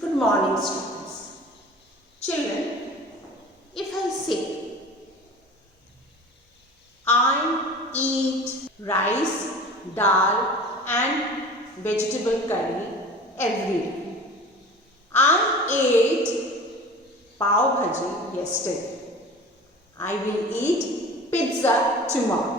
Good morning, students. Children, if I say, I eat rice, dal and vegetable curry every day. I ate pav bhaji yesterday. I will eat pizza tomorrow.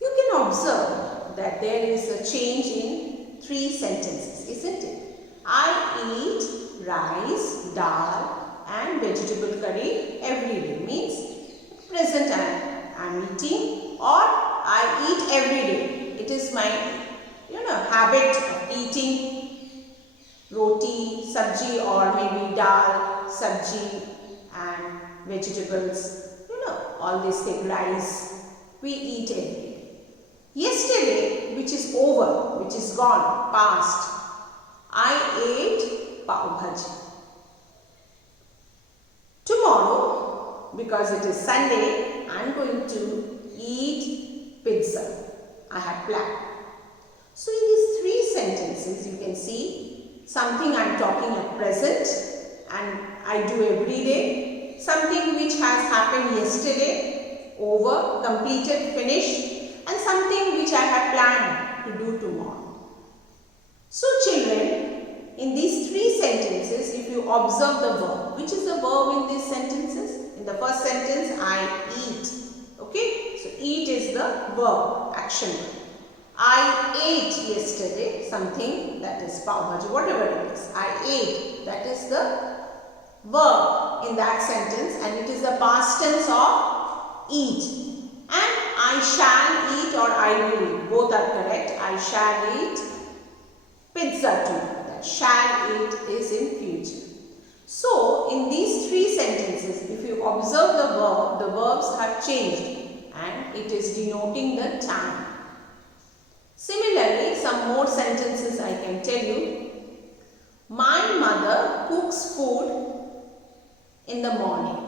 You can observe that there is a change in 3 sentences, isn't it? I eat rice, dal and vegetable curry every day. Means present I am eating, or I eat every day. It is my habit of eating roti, sabji, or maybe dal, sabji and vegetables. All this thing, rice, we eat every day. Yesterday, which is over, which is gone, past, I ate pav bhaji. Tomorrow, because it is Sunday, I am going to eat pizza. I have planned. So in these 3 sentences, you can see something I am talking at present and I do every day. Something which has happened yesterday, over, completed, finished, and something which I have planned to do tomorrow. So children, in these 3 sentences, if you observe the verb, which is the verb in these sentences? In the first sentence, I eat. Okay, so eat is the verb, action verb. I ate yesterday something, that is pav bhaji, whatever it is. I ate, that is the verb in that sentence, and it is the past tense of eat. And I shall eat or I will eat, both are correct. I shall eat pizza tomorrow. That shall eat is in future. So in these 3 sentences, if you observe the verbs have changed and it is denoting the time. Similarly, some more sentences I can tell you. My mother cooks food in the morning.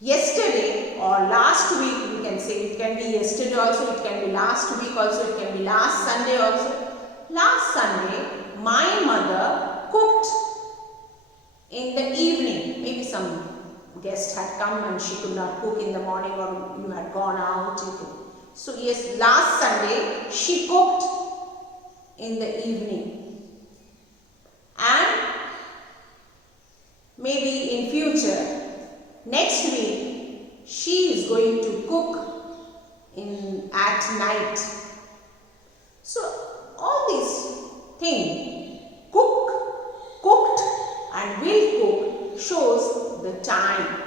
Yesterday or last week, we can say, it can be yesterday also, it can be last week also, it can be last Sunday also. Last Sunday, my mother cooked in the evening. Maybe some guest had come and she could not cook in the morning, or you had gone out. So yes, last Sunday she cooked in the evening. And maybe in future, next week, she is going to cook at night. So all these things, cooked and will cook, shows the time.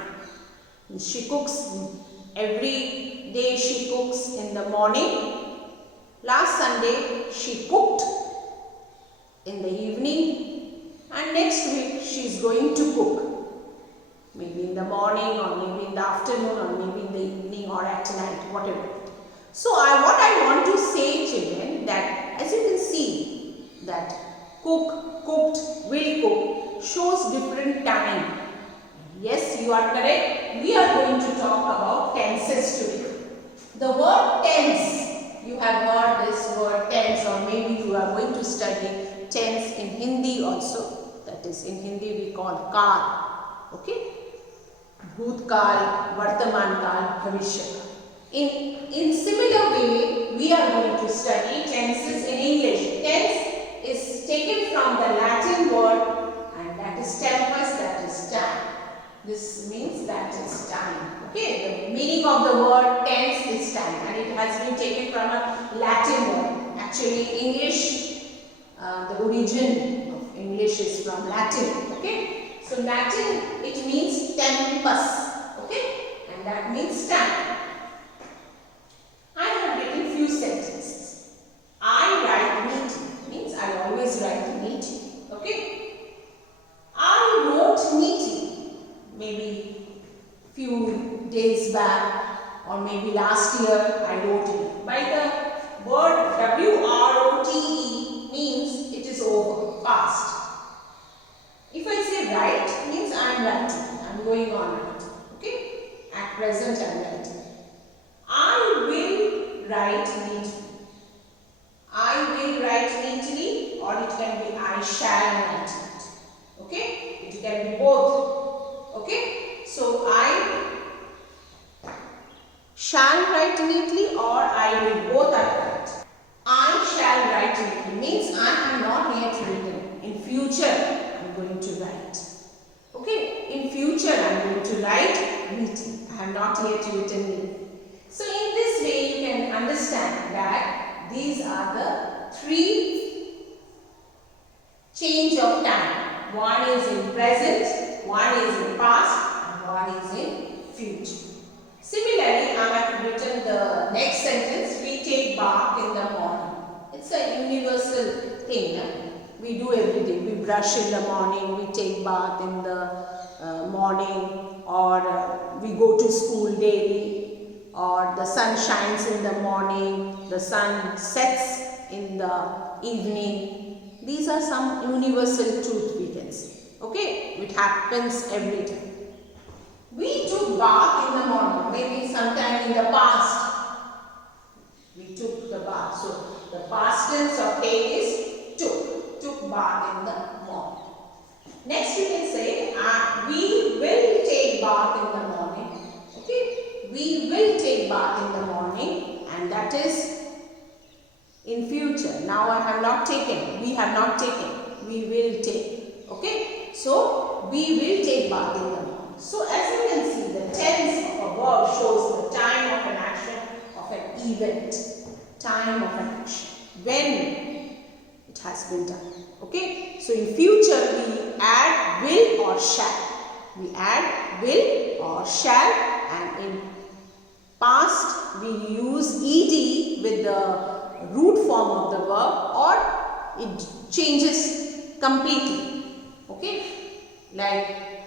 She cooks every day, she cooks in the morning. Last Sunday she cooked in the evening, and next week she is going to cook. Maybe in the morning, or maybe in the afternoon, or maybe in the evening, or at night, whatever. So what I want to say, children, that as you can see that cooked, will cook shows different time. Yes, you are correct. We are going to talk about tenses today. The word tense, you have heard this word tense, or maybe you are going to study tense in Hindi also. That is, in Hindi we call kaal. Okay? Bhutkal, Vartaman Kal, Bhavishya Kal. In similar way, we are going to study tenses in English. Tense is taken from the Latin word, and that is tempus, that is time. This means that is time. Okay, the meaning of the word tense is time, and it has been taken from a Latin word. Actually, English, the origin of English is from Latin. Okay, so Latin, it means tempus. Okay, and that means time. I have written few sentences. I write neatly, means I always write neatly. Okay, I wrote neatly, maybe few days back, or maybe last year I wrote it. By the word WROTE means it is over, past. If I say write, means I am writing, I am going on writing. Okay, at present I am writing. I shall write it. Okay, it can be both. Okay, so I shall write neatly or I will, both are correct. I shall write neatly means I have not yet written. In future I am going to write. Okay, in future I am going to write neatly. I have not yet written neatly. So in this way you can understand that these are the three change of time. One is in present, one is in past, and one is in future. Similarly, I have written the next sentence, we take bath in the morning. It's a universal thing. We do every day. We brush in the morning, we take bath in the morning, or we go to school daily, or the sun shines in the morning, the sun sets in the evening. These are some universal truth we can say. Okay, it happens every time. We took bath in the morning, maybe sometime in the past. We took the bath. So the past tense of take is took. Took bath in the morning. Next we can say we will take bath in the morning. Okay, we will take bath in the morning, and that is in future. Now I have not taken. We have not taken. We will take. Okay, so we will take bath in the morning. So as you can see, the tense of a verb shows the time of an action, of an event. Time of an action. When it has been done. Okay. So in future we add will or shall. We add will or shall, and in past we use ed with the root form of the verb, or it changes completely. Okay. Like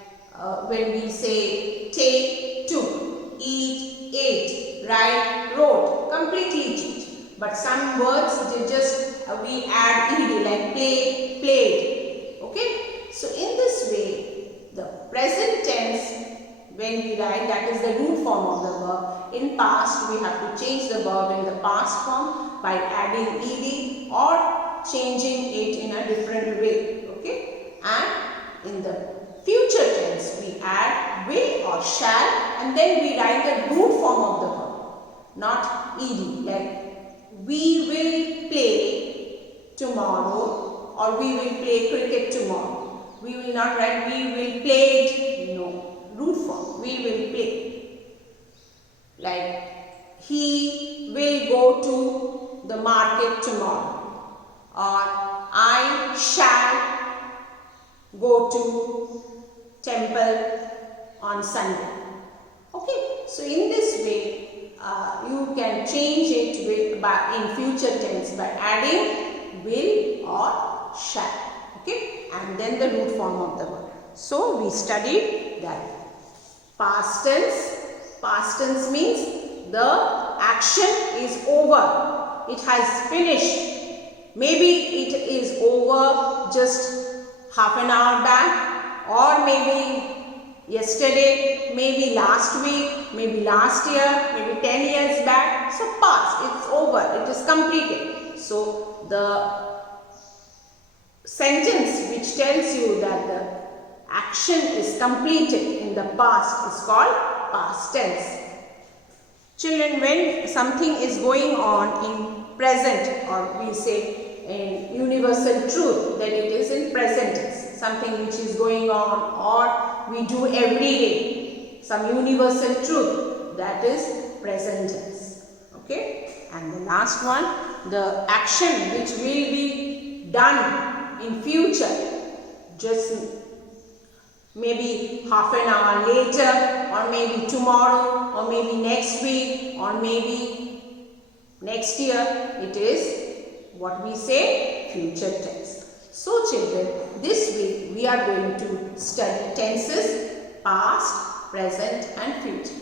when we say take, took, eat, ate, write, wrote, completely change. But some words they just we add ed, like play, played. Okay. So in this way, the present tense when we write, that is the root form of the verb. In past we have to change the verb in the past form by adding ed or changing it in a different way. Okay. And in the future tense we add will or shall, and then we write the root form of the verb, not ed, like we will play tomorrow or we will play cricket tomorrow. We will not write we will play it. No, root form, we will play. Like he will go to the market tomorrow, or I shall go to temple on Sunday. Okay, so in this way you can change it in future tense by adding will or shall. Okay, and then the root form of the word. So we studied that past tense. Past tense means the action is over. It has finished. Maybe it is over just half an hour back, or maybe yesterday, maybe last week, maybe last year, maybe 10 years back. So past, it's over, it is completed. So the sentence which tells you that the action is completed in the past is called past tense. Children, when something is going on in present, or we say in universal truth, that it is in present tense. Something which is going on or we do every day, some universal truth, that is present tense. Okay, and the last one, the action which will be done in future, just maybe half an hour later, or maybe tomorrow, or maybe next week, or maybe next year, it is what we say future tense. So children, this week we are going to study tenses past, present and future.